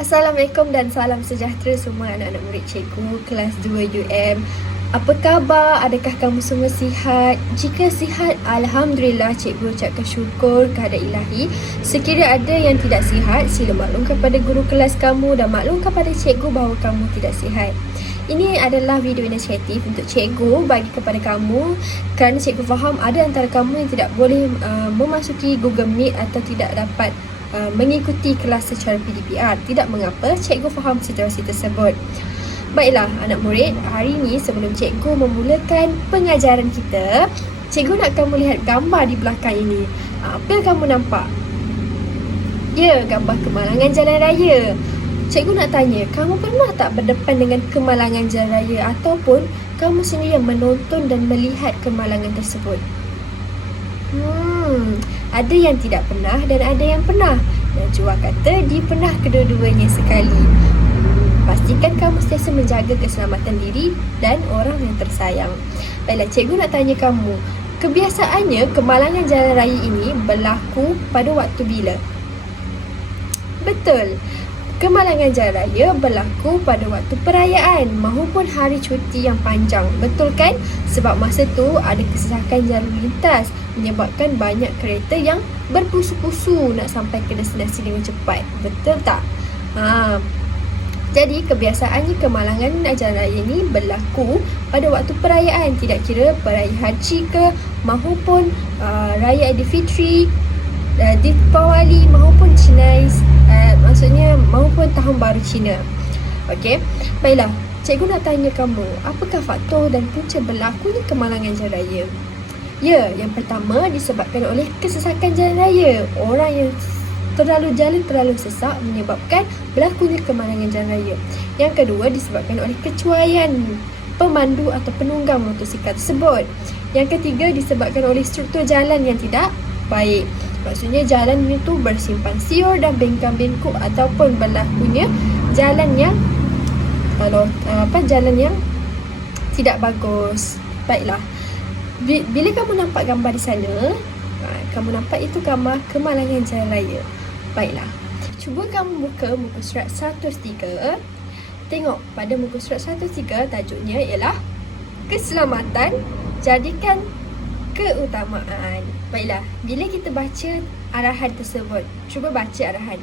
Assalamualaikum dan salam sejahtera semua anak-anak murid cikgu kelas 2 UM. Apa khabar? Adakah kamu semua sihat? Jika sihat, Alhamdulillah, cikgu ucapkan syukur kehadrat ilahi. Sekiranya ada yang tidak sihat, sila maklumkan kepada guru kelas kamu dan maklumkan kepada cikgu bahawa kamu tidak sihat. Ini adalah video inisiatif untuk cikgu bagi kepada kamu, kerana cikgu faham ada antara kamu yang tidak boleh memasuki Google Meet atau tidak dapat mengikuti kelas secara PDPR. Tidak mengapa, cikgu faham situasi tersebut. Baiklah anak murid, hari ini sebelum cikgu memulakan pengajaran kita, cikgu nak kamu lihat gambar di belakang ini. Apa yang kamu nampak? Ya, gambar kemalangan jalan raya. Cikgu nak tanya, kamu pernah tak berdepan dengan kemalangan jalan raya ataupun kamu sendiri yang menonton dan melihat kemalangan tersebut? Ada yang tidak pernah dan ada yang pernah. Dan Najwa kata dia pernah kedua-duanya sekali. Pastikan kamu sentiasa menjaga keselamatan diri dan orang yang tersayang. Baiklah, cikgu nak tanya kamu, kebiasaannya kemalangan jalan raya ini berlaku pada waktu bila? Betul. Kemalangan jalan raya berlaku pada waktu perayaan maupun hari cuti yang panjang. Betul kan? Sebab masa tu ada kesesakan jalur lintas menyebabkan banyak kereta yang berpusu-pusu nak sampai ke destinasi dengan cepat. Betul tak? Jadi kebiasaannya kemalangan jalan raya ini berlaku pada waktu perayaan, tidak kira perayaan haji ke maupun raya Aidilfitri, Deepawali maupun Chinese, maksudnya maupun Tahun Baru Cina. Okey, baiklah, cikgu nak tanya kamu, apakah faktor dan punca berlakunya kemalangan jalan raya? Ya, yang pertama disebabkan oleh kesesakan jalan raya. Orang yang jalan terlalu sesak menyebabkan berlakunya kemalangan jalan raya. Yang kedua disebabkan oleh kecuaian pemandu atau penunggang motosikal tersebut. Yang ketiga disebabkan oleh struktur jalan yang tidak baik. Maksudnya jalan itu bersimpang siur dan bengkang-bengkok ataupun berlakunya jalan yang jalan yang tidak bagus. Baiklah, bila kamu nampak gambar di sana, kamu nampak itu gambar kemalangan jalan raya. Baiklah, cuba kamu buka muka surat 103. Tengok pada muka surat 103, tajuknya ialah keselamatan jadikan keutamaan. Baiklah, bila kita baca arahan tersebut, cuba baca arahan.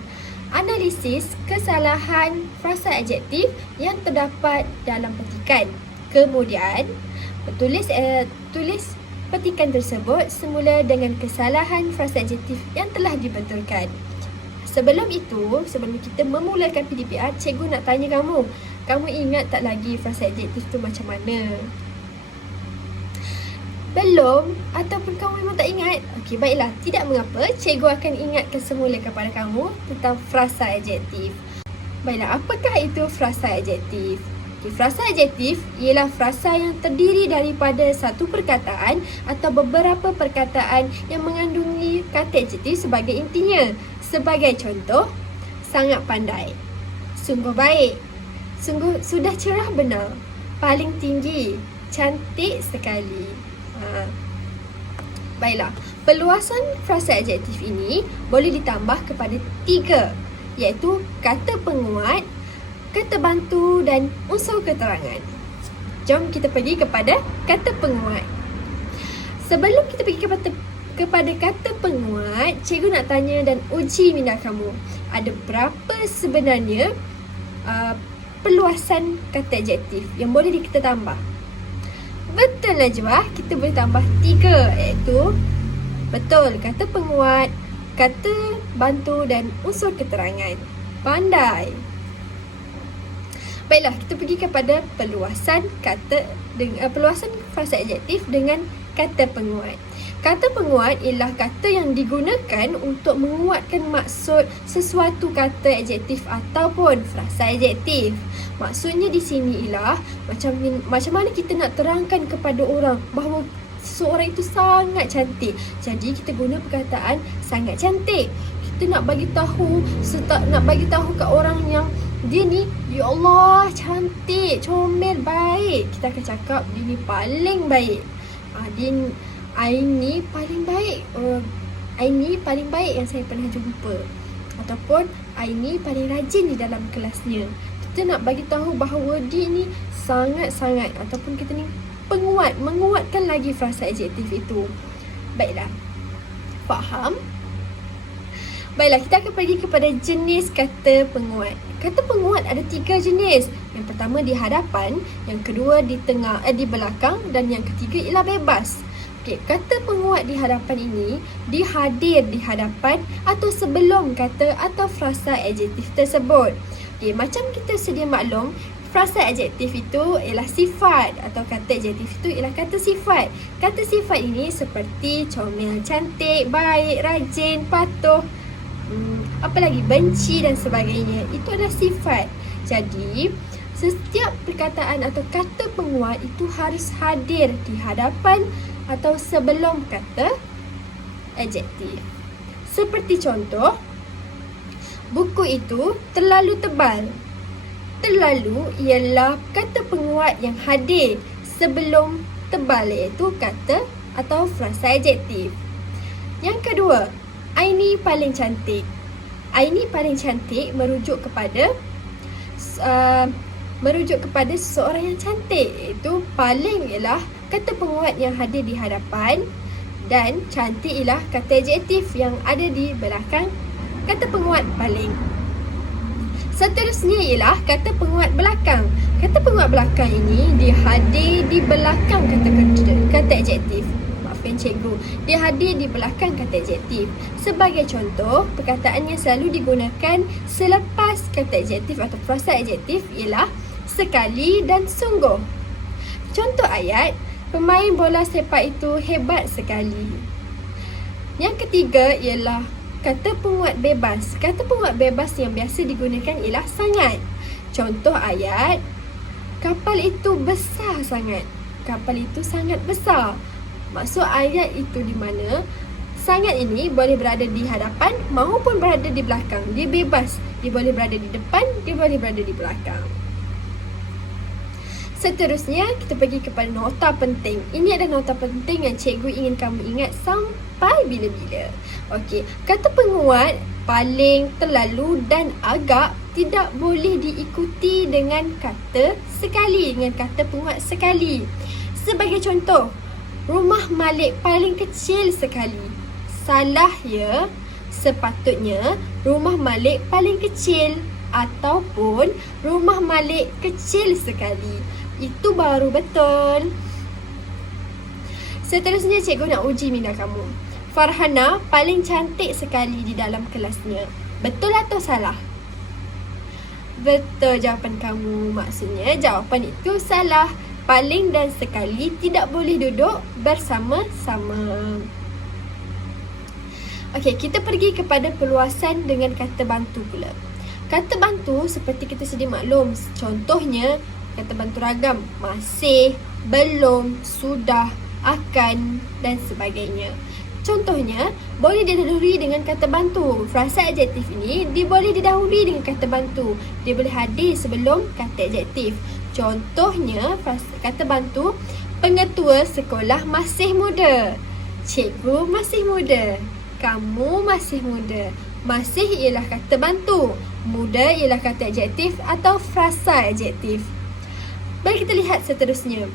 Analisis kesalahan frasa adjektif yang terdapat dalam petikan. Kemudian, tulis petikan tersebut semula dengan kesalahan frasa adjektif yang telah dibetulkan. Sebelum kita memulakan PDPR, cikgu nak tanya kamu ingat tak lagi frasa adjektif tu macam mana? Belum? Ataupun kamu memang tak ingat? Okey, baiklah, tidak mengapa, cikgu akan ingatkan semula kepada kamu tentang frasa adjektif. Baiklah, apakah itu frasa adjektif? Frasa adjektif ialah frasa yang terdiri daripada satu perkataan atau beberapa perkataan yang mengandungi kata adjektif sebagai intinya. Sebagai contoh, sangat pandai, sungguh baik, sudah cerah benar, paling tinggi, cantik sekali. Baiklah, perluasan frasa adjektif ini boleh ditambah kepada 3, iaitu kata penguat, kata bantu dan unsur keterangan. Jom kita pergi kepada kata penguat. Sebelum kita pergi kepada kata penguat, cikgu nak tanya dan uji minda kamu. Ada berapa sebenarnya perluasan kata adjektif yang boleh kita tambah? Betul Najwa, kita boleh tambah 3, iaitu betul, kata penguat, kata bantu dan unsur keterangan. Pandai. Baiklah, kita pergi kepada perluasan frasa adjektif dengan kata penguat. Kata penguat ialah kata yang digunakan untuk menguatkan maksud sesuatu kata adjektif ataupun frasa adjektif. Maksudnya di sini ialah macam mana kita nak terangkan kepada orang bahawa seseorang itu sangat cantik. Jadi kita guna perkataan sangat cantik. Kita nak bagi tahu kat orang yang dia ni, ya Allah, cantik, comel, baik. Kita akan cakap dia ni paling baik. Aini paling baik yang saya pernah jumpa. ataupun Aini paling rajin di dalam kelasnya. Kita nak bagi tahu bahawa dia ni sangat-sangat ataupun kita ni menguatkan lagi frasa adjektif itu. Baiklah. Faham? Baiklah, kita akan pergi kepada jenis kata penguat. Kata penguat ada 3 jenis. Yang pertama di hadapan, yang kedua di tengah, di belakang, dan yang ketiga ialah bebas. Okey, kata penguat di hadapan ini dihadir di hadapan atau sebelum kata atau frasa adjektif tersebut. Okey, macam kita sedia maklum, frasa adjektif itu ialah sifat atau kata adjektif itu ialah kata sifat. Kata sifat ini seperti comel, cantik, baik, rajin, patuh, apa lagi, benci dan sebagainya. Itu adalah sifat. Jadi setiap perkataan atau kata penguat itu harus hadir di hadapan atau sebelum kata adjektif. Seperti contoh, buku itu terlalu tebal. Terlalu ialah kata penguat yang hadir sebelum tebal, iaitu kata atau frasa adjektif. Yang kedua, Aini paling cantik. Aini paling cantik merujuk kepada seseorang yang cantik, iaitu paling ialah kata penguat yang hadir di hadapan dan cantik ialah kata adjektif yang ada di belakang kata penguat paling. Seterusnya ialah kata penguat belakang. Kata penguat belakang ini dihadir di belakang kata adjektif. Maafkan cikgu, dia hadir di belakang kata adjektif. Sebagai contoh, perkataan yang selalu digunakan selepas kata adjektif atau frasa adjektif ialah sekali dan sungguh. Contoh ayat, pemain bola sepak itu hebat sekali. Yang ketiga ialah kata penguat bebas. Kata penguat bebas yang biasa digunakan ialah sangat. Contoh ayat, kapal itu besar sangat. Kapal itu sangat besar. Maksud ayat itu di mana sangat ini boleh berada di hadapan maupun berada di belakang. Dia bebas. Dia boleh berada di depan, dia boleh berada di belakang. Seterusnya, kita pergi kepada nota penting. Ini adalah nota penting yang cikgu ingin kamu ingat sampai bila-bila. Okey, kata penguat paling, terlalu dan agak tidak boleh diikuti dengan kata sekali, dengan kata penguat sekali. Sebagai contoh, rumah Malik paling kecil sekali. Salah ya. Sepatutnya rumah Malik paling kecil ataupun rumah Malik kecil sekali. Itu baru betul. Seterusnya cikgu nak uji minda kamu. Farhana paling cantik sekali di dalam kelasnya. Betul atau salah? Betul jawapan kamu. Maksudnya jawapan itu salah. Paling dan sekali tidak boleh duduk bersama-sama. Okey, kita pergi kepada perluasan dengan kata bantu pula. Kata bantu seperti kita sedia maklum. Contohnya, kata bantu ragam. Masih, belum, sudah, akan dan sebagainya. Contohnya, boleh didahului dengan kata bantu. Frasa adjektif ini boleh didahului dengan kata bantu. Dia boleh hadir sebelum kata adjektif. Contohnya, kata bantu, pengetua sekolah masih muda. Cikgu masih muda. Kamu masih muda. Masih ialah kata bantu. Muda ialah kata adjektif atau frasa adjektif. Mari kita lihat seterusnya.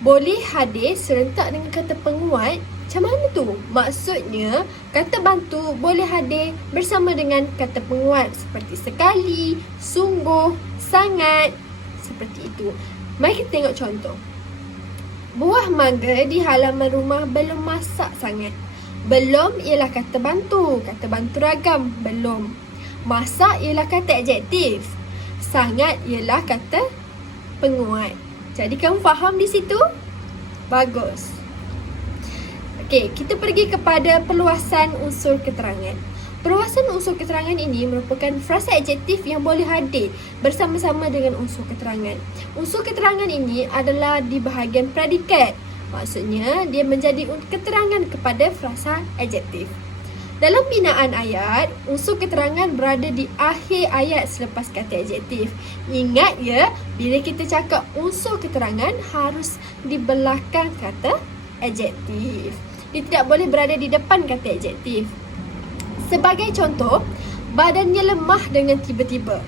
Boleh hadir serentak dengan kata penguat. Macam mana tu? Maksudnya, kata bantu boleh hadir bersama dengan kata penguat seperti sekali, sungguh, sangat. Seperti itu. Mari kita tengok contoh. Buah mangga di halaman rumah belum masak sangat. Belum ialah kata bantu ragam, belum. Masak ialah kata adjektif. Sangat ialah kata penguat. Jadi kamu faham di situ? Bagus. Okey, kita pergi kepada perluasan unsur keterangan. Perluasan unsur keterangan ini merupakan frasa adjektif yang boleh hadir bersama-sama dengan unsur keterangan. Unsur keterangan ini adalah di bahagian predikat. Maksudnya, dia menjadi keterangan kepada frasa adjektif. Dalam binaan ayat, unsur keterangan berada di akhir ayat selepas kata adjektif. Ingat ya, bila kita cakap unsur keterangan harus di belakang kata adjektif. Dia tidak boleh berada di depan kata adjektif. Sebagai contoh, badannya lemah dengan tiba-tiba.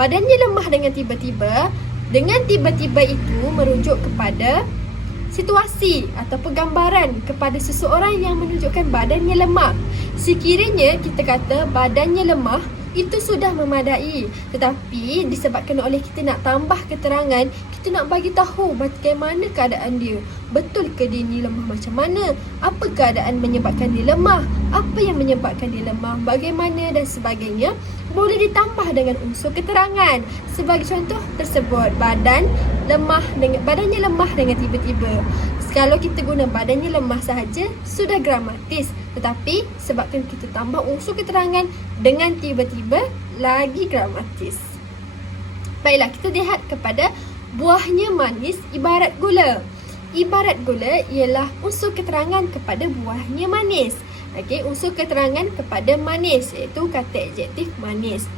Badannya lemah dengan tiba-tiba. Dengan tiba-tiba itu merujuk kepada situasi atau gambaran kepada seseorang yang menunjukkan badannya lemah. Sekiranya kita kata badannya lemah, itu sudah memadai. Tetapi disebabkan oleh kita nak tambah keterangan, kita nak bagi tahu bagaimana keadaan dia. Betul ke dia ni lemah macam mana? Apa keadaan menyebabkan dia lemah? Apa yang menyebabkan dia lemah? Bagaimana dan sebagainya. Boleh ditambah dengan unsur keterangan. Sebagai contoh tersebut, badannya lemah dengan tiba-tiba. Kalau kita guna badannya lemah sahaja, sudah gramatis. Tetapi sebabkan kita tambah unsur keterangan dengan tiba-tiba, lagi gramatis. Baiklah, kita lihat kepada buahnya manis ibarat gula. Ibarat gula ialah unsur keterangan kepada buahnya manis. Okey, unsur keterangan kepada manis, iaitu kata adjektif manis.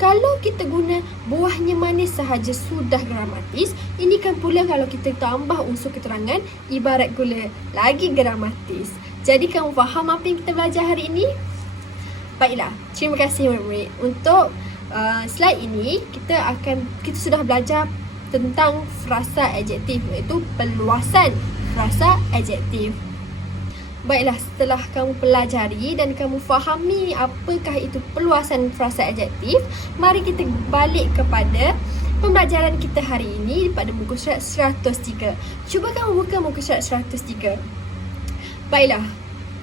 Kalau kita guna buahnya manis sahaja sudah gramatis, ini kan pula kalau kita tambah unsur keterangan ibarat gula, lagi gramatis. Jadi kamu faham apa yang kita belajar hari ini? Baiklah, terima kasih murid-murid. Untuk slide ini kita sudah belajar tentang frasa adjektif, iaitu perluasan frasa adjektif. Baiklah, setelah kamu pelajari dan kamu fahami apakah itu perluasan frasa adjektif, mari kita balik kepada pembelajaran kita hari ini pada muka surat 103. Cuba kamu buka muka surat 103. Baiklah,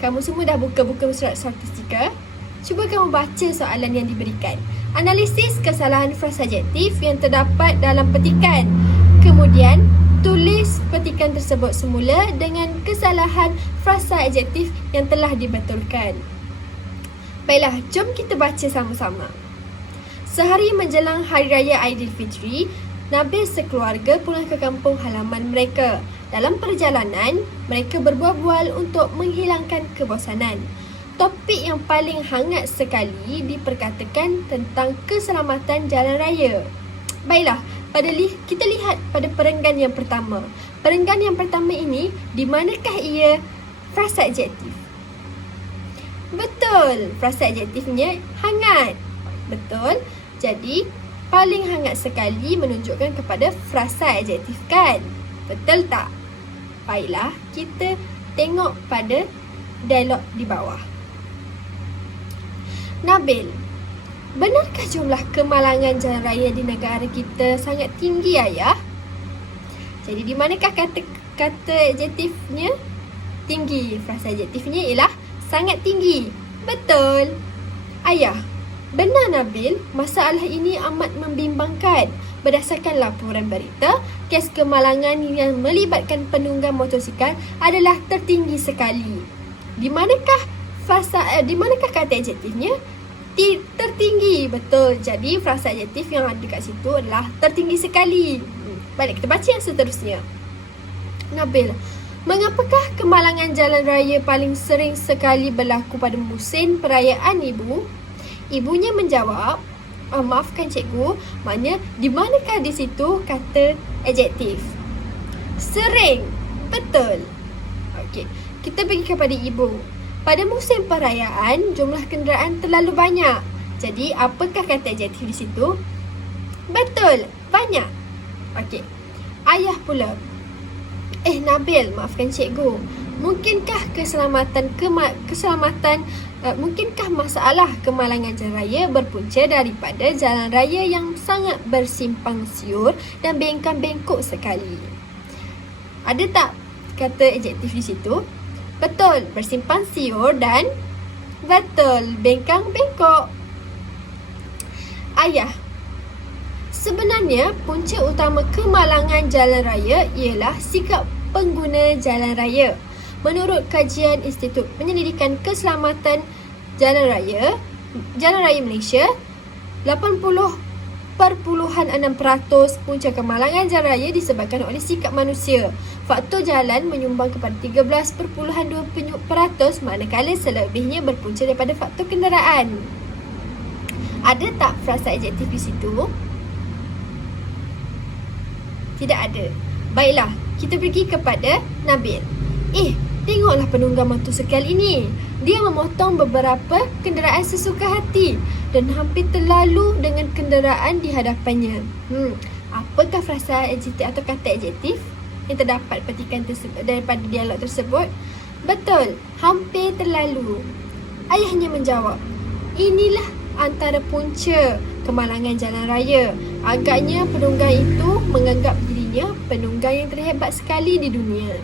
kamu semua dah buka muka surat 103. Cuba kamu baca soalan yang diberikan. Analisis kesalahan frasa adjektif yang terdapat dalam petikan. Kemudian, tulis petikan tersebut semula dengan kesalahan frasa adjektif yang telah dibetulkan. Baiklah, jom kita baca sama-sama. Sehari menjelang Hari Raya Aidilfitri, Nabil sekeluarga pulang ke kampung halaman mereka. Dalam perjalanan, mereka berbual-bual untuk menghilangkan kebosanan. Topik yang paling hangat sekali diperkatakan tentang keselamatan jalan raya. Baiklah, kita lihat pada perenggan yang pertama. Perenggan yang pertama ini, di manakah ia frasa adjektif? Betul, frasa adjektifnya hangat. Betul. Jadi, paling hangat sekali menunjukkan kepada frasa adjektif kan? Betul tak? Baiklah, kita tengok pada dialog di bawah. Nabil, benarkah jumlah kemalangan jalan raya di negara kita sangat tinggi, ayah? Jadi di manakah kata adjektifnya? Tinggi. Frasa adjektifnya ialah sangat tinggi. Betul. Ayah, benar Nabil, masalah ini amat membimbangkan. Berdasarkan laporan berita, kes kemalangan yang melibatkan penunggang motosikal adalah tertinggi sekali. Di manakah kata adjektifnya? Tertinggi. Betul. Jadi frasa adjektif yang ada kat situ adalah tertinggi sekali. Baik, kita baca yang seterusnya. Nabil, mengapakah kemalangan jalan raya paling sering sekali berlaku pada musim perayaan, ibu? Ibunya menjawab, maafkan cikgu, maknanya di manakah di situ kata adjektif? Sering. Betul. Okey, kita pergi kepada ibu. Pada musim perayaan, jumlah kenderaan terlalu banyak. Jadi, apakah kata adjektif di situ? Betul, banyak. Okey. Ayah pula. Nabil, maafkan cikgu. Mungkinkah mungkinkah masalah kemalangan jalan raya berpunca daripada jalan raya yang sangat bersimpang siur dan bengkang-bengkok sekali? Ada tak kata adjektif di situ? Betul, bersimpang siur dan betul, bengkang-bengkok. Ayah, sebenarnya punca utama kemalangan jalan raya ialah sikap pengguna jalan raya. Menurut kajian Institut Penyelidikan Keselamatan Jalan Raya Malaysia, 80.6% punca kemalangan jalan raya disebabkan oleh sikap manusia. Faktor jalan menyumbang kepada 13.2%, manakala selebihnya berpunca daripada faktor kenderaan. Ada tak frasa adjektif di situ? Tidak ada. Baiklah, kita pergi kepada Nabil. Tengoklah penunggang motosikal ini. Dia memotong beberapa kenderaan sesuka hati dan hampir terlalu dengan kenderaan di hadapannya. Apakah frasa adjektif atau kata adjektif yang terdapat petikan tersebut daripada dialog tersebut? Betul, hampir terlalu. Ayahnya menjawab, inilah antara punca kemalangan jalan raya. Agaknya penunggang itu menganggap dirinya penunggang yang terhebat sekali di dunia.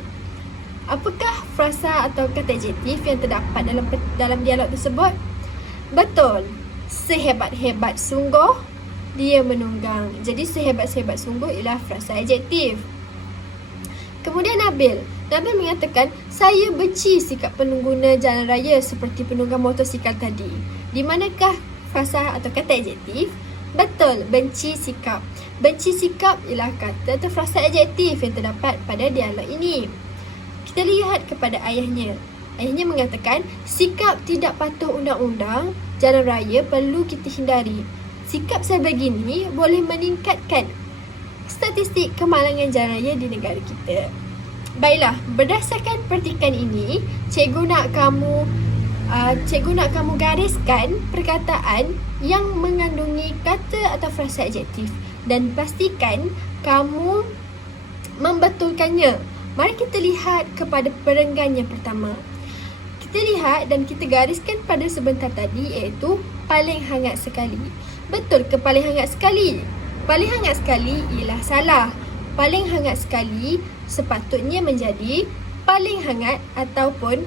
Apakah frasa atau kata adjektif yang terdapat dalam dialog tersebut? Betul, sehebat-hebat sungguh dia menunggang. Jadi sehebat-hebat sungguh ialah frasa adjektif. Kemudian Nabil mengatakan, saya benci sikap pengguna jalan raya seperti penunggang motosikal tadi. Di manakah frasa atau kata adjektif? Betul, benci sikap. Benci sikap ialah kata atau frasa adjektif yang terdapat pada dialog ini. Kita lihat kepada ayahnya. Ayahnya mengatakan, sikap tidak patuh undang-undang jalan raya perlu kita hindari. Sikap sebegini boleh meningkatkan statistik kemalangan jalan raya di negara kita. Baiklah, berdasarkan petikan ini, cikgu nak kamu gariskan perkataan yang mengandungi kata atau frasa adjektif dan pastikan kamu membetulkannya. Mari kita lihat kepada perenggan yang pertama. Kita lihat dan kita gariskan pada sebentar tadi, iaitu paling hangat sekali. Betul ke paling hangat sekali? Paling hangat sekali ialah salah. Paling hangat sekali sepatutnya menjadi paling hangat ataupun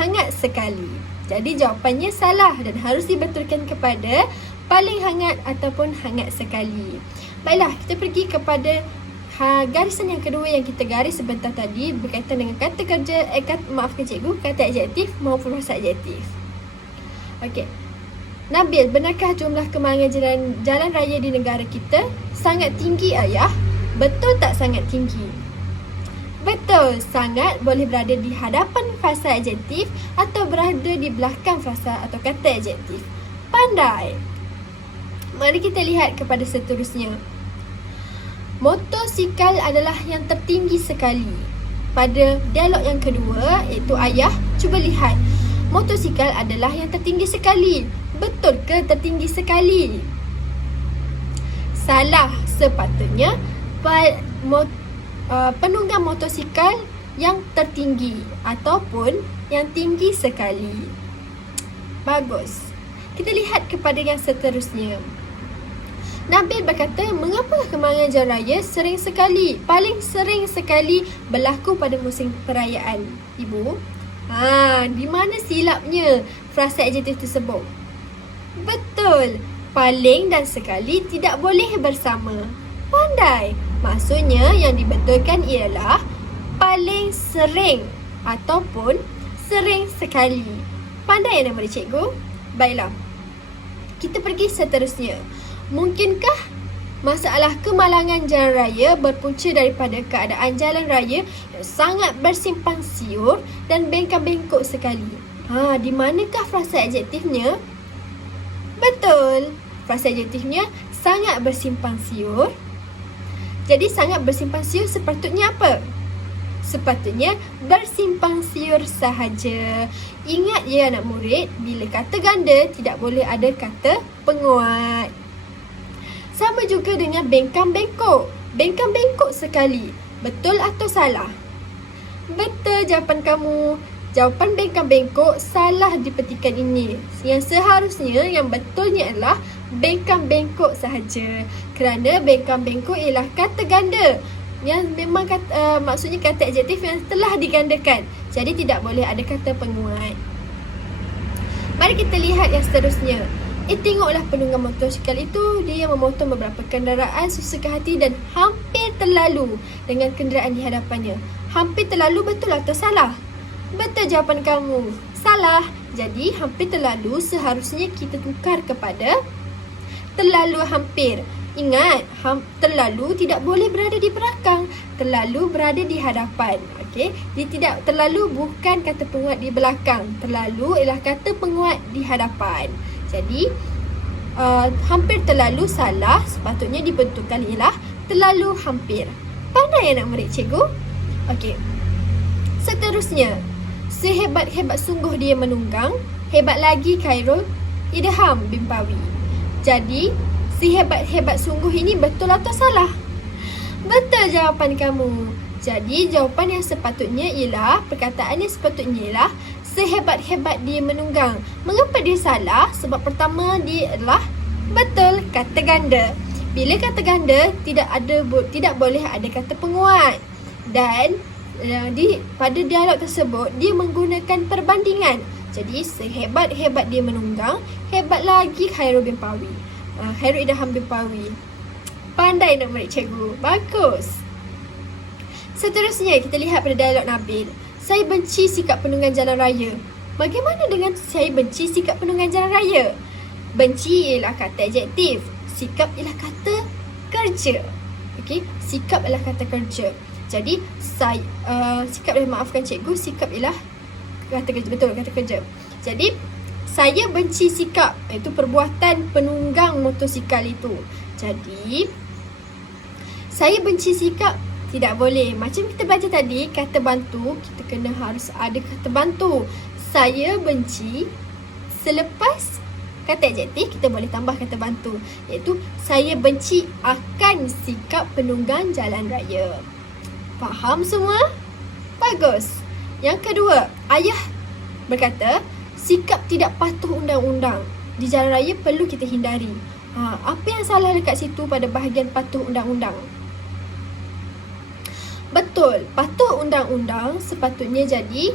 hangat sekali. Jadi jawapannya salah dan harus dibetulkan kepada paling hangat ataupun hangat sekali. Baiklah, kita pergi kepada garisan yang kedua yang kita garis sebentar tadi berkaitan dengan kata adjektif maupun frasa adjektif. Okey. Nabil, benarkah jumlah kemalangan jalan raya di negara kita sangat tinggi, ayah? Betul tak sangat tinggi? Betul, sangat boleh berada di hadapan frasa adjektif atau berada di belakang frasa atau kata adjektif. Pandai. Mari kita lihat kepada seterusnya. Motosikal adalah yang tertinggi sekali. Pada dialog yang kedua, iaitu ayah, cuba lihat. Motosikal adalah yang tertinggi sekali. Betul ke tertinggi sekali? Salah, sepatutnya penunggang motosikal yang tertinggi ataupun yang tinggi sekali. Bagus. Kita lihat kepada yang seterusnya. Nabil berkata, mengapa kemalangan jalan raya paling sering sekali berlaku pada musim perayaan? Ibu, di mana silapnya frasa adjektif tersebut? Betul, paling dan sekali tidak boleh bersama. Pandai, maksudnya yang dibetulkan ialah paling sering ataupun sering sekali. Pandai nama dia, cikgu? Baiklah, kita pergi seterusnya. Mungkinkah masalah kemalangan jalan raya berpunca daripada keadaan jalan raya yang sangat bersimpang siur dan bengkak-bengkok sekali? Di manakah frasa adjektifnya? Betul, frasa adjektifnya sangat bersimpang siur. Jadi sangat bersimpang siur sepatutnya apa? Sepatutnya bersimpang siur sahaja. Ingat ya anak murid, bila kata ganda tidak boleh ada kata penguat. Sama juga dengan bengkang-bengkok. Bengkang-bengkok sekali. Betul atau salah? Betul jawapan kamu. Jawapan bengkang-bengkok salah di petikan ini. Yang seharusnya, yang betulnya adalah bengkang-bengkok sahaja. Kerana bengkang-bengkok ialah kata ganda. Yang memang maksudnya kata adjektif yang telah digandakan. Jadi tidak boleh ada kata penguat. Mari kita lihat yang seterusnya. Tengoklah penunggang motosikal itu, dia memotong beberapa kenderaan sesuka hati dan hampir terlalu dengan kenderaan di hadapannya. Hampir terlalu betul atau salah? Betul jawapan kamu. Salah. Jadi hampir terlalu seharusnya kita tukar kepada terlalu hampir. Ingat, terlalu tidak boleh berada di belakang. Terlalu berada di hadapan. Okey, dia tidak terlalu bukan kata penguat di belakang. Terlalu ialah kata penguat di hadapan. Jadi hampir terlalu salah, sepatutnya dibentukkan ialah terlalu hampir. Pandai anak murid cikgu? Okey. Seterusnya, Sehebat-hebat sungguh dia menunggang, hebat lagi Khairul Idham Bimpawi. Jadi, sehebat-hebat sungguh ini betul atau salah? Betul jawapan kamu. Jadi, jawapan yang sepatutnya ialah, perkataan yang sepatutnya ialah sehebat-hebat dia menunggang. Mengapa dia salah? Sebab pertama dia adalah betul kata ganda. Bila kata ganda tidak boleh ada kata penguat. Dan pada dialog tersebut dia menggunakan perbandingan. Jadi sehebat-hebat dia menunggang, hebat lagi Khairul Bimpawi. Khairul Idham Bimpawi. Pandai nak murid cikgu. Bagus. Seterusnya kita lihat pada dialog Nabil. Saya benci sikap penunggang jalan raya. Bagaimana dengan saya benci sikap penunggang jalan raya? Benci ialah kata adjektif. Sikap ialah kata kerja. Okey, sikap ialah kata kerja. Jadi sikap maafkan cikgu, sikap ialah kata kerja. Betul, kata kerja. Jadi saya benci sikap, iaitu perbuatan penunggang motosikal itu. Jadi saya benci sikap tidak boleh. Macam kita baca tadi, kata bantu, kita harus ada kata bantu. Saya benci, selepas kata adjektif kita boleh tambah kata bantu, iaitu saya benci akan sikap penunggang jalan raya. Faham semua? Bagus. Yang kedua, ayah berkata sikap tidak patuh undang-undang di jalan raya perlu kita hindari. Apa yang salah dekat situ pada bahagian patuh undang-undang? Betul, patuh undang-undang sepatutnya jadi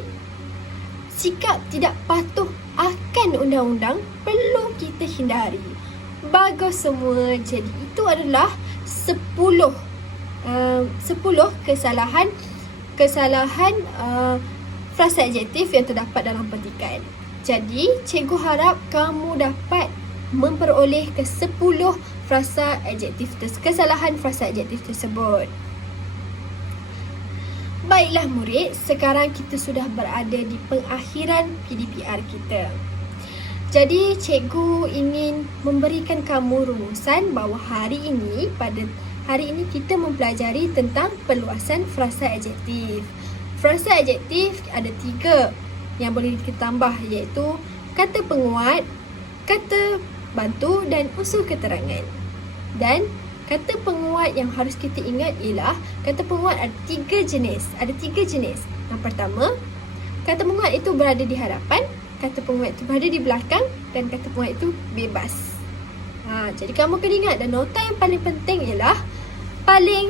sikap tidak patuh akan undang-undang perlu kita hindari. Bagus semua. Jadi itu adalah 10 kesalahan frasa adjektif yang terdapat dalam petikan. Jadi cikgu harap kamu dapat memperoleh ke 10 kesalahan frasa adjektif tersebut. Baiklah murid, sekarang kita sudah berada di pengakhiran PDPR kita. Jadi cikgu ingin memberikan kamu rumusan bahawa pada hari ini kita mempelajari tentang perluasan frasa adjektif. Frasa adjektif ada 3 yang boleh kita tambah, iaitu kata penguat, kata bantu dan unsur keterangan. Dan kata penguat yang harus kita ingat ialah kata penguat ada 3 jenis. Yang pertama, kata penguat itu berada di hadapan, kata penguat itu berada di belakang dan kata penguat itu bebas. Jadi kamu kena ingat, dan nota yang paling penting ialah paling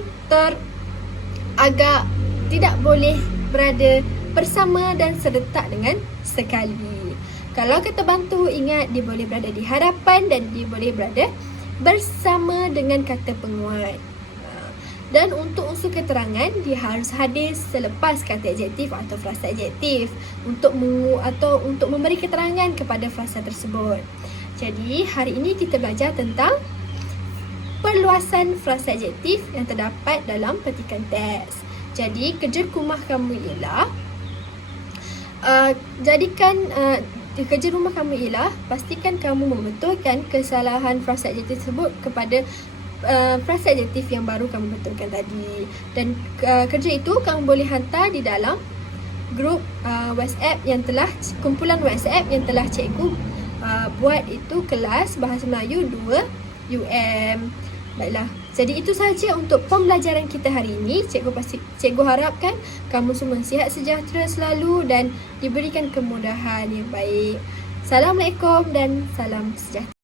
agak tidak boleh berada bersama dan serentak dengan sekali. Kalau kata bantu, ingat dia boleh berada di hadapan dan dia boleh berada bersama dengan kata penguat. Dan untuk unsur keterangan, dia harus hadir selepas kata adjektif atau frasa adjektif untuk memberi keterangan kepada frasa tersebut. Jadi hari ini kita belajar tentang perluasan frasa adjektif yang terdapat dalam petikan teks. Jadi kerja rumah kamu ialah pastikan kamu membetulkan kesalahan frasa adjektif tersebut kepada frasa adjektif yang baru kamu betulkan tadi. Dan kerja itu kamu boleh hantar di dalam grup kumpulan WhatsApp yang telah cikgu buat, itu kelas Bahasa Melayu 2 UM. Baiklah, jadi itu sahaja untuk pembelajaran kita hari ini. Cikgu harapkan kamu semua sihat sejahtera selalu dan diberikan kemudahan yang baik. Assalamualaikum dan salam sejahtera.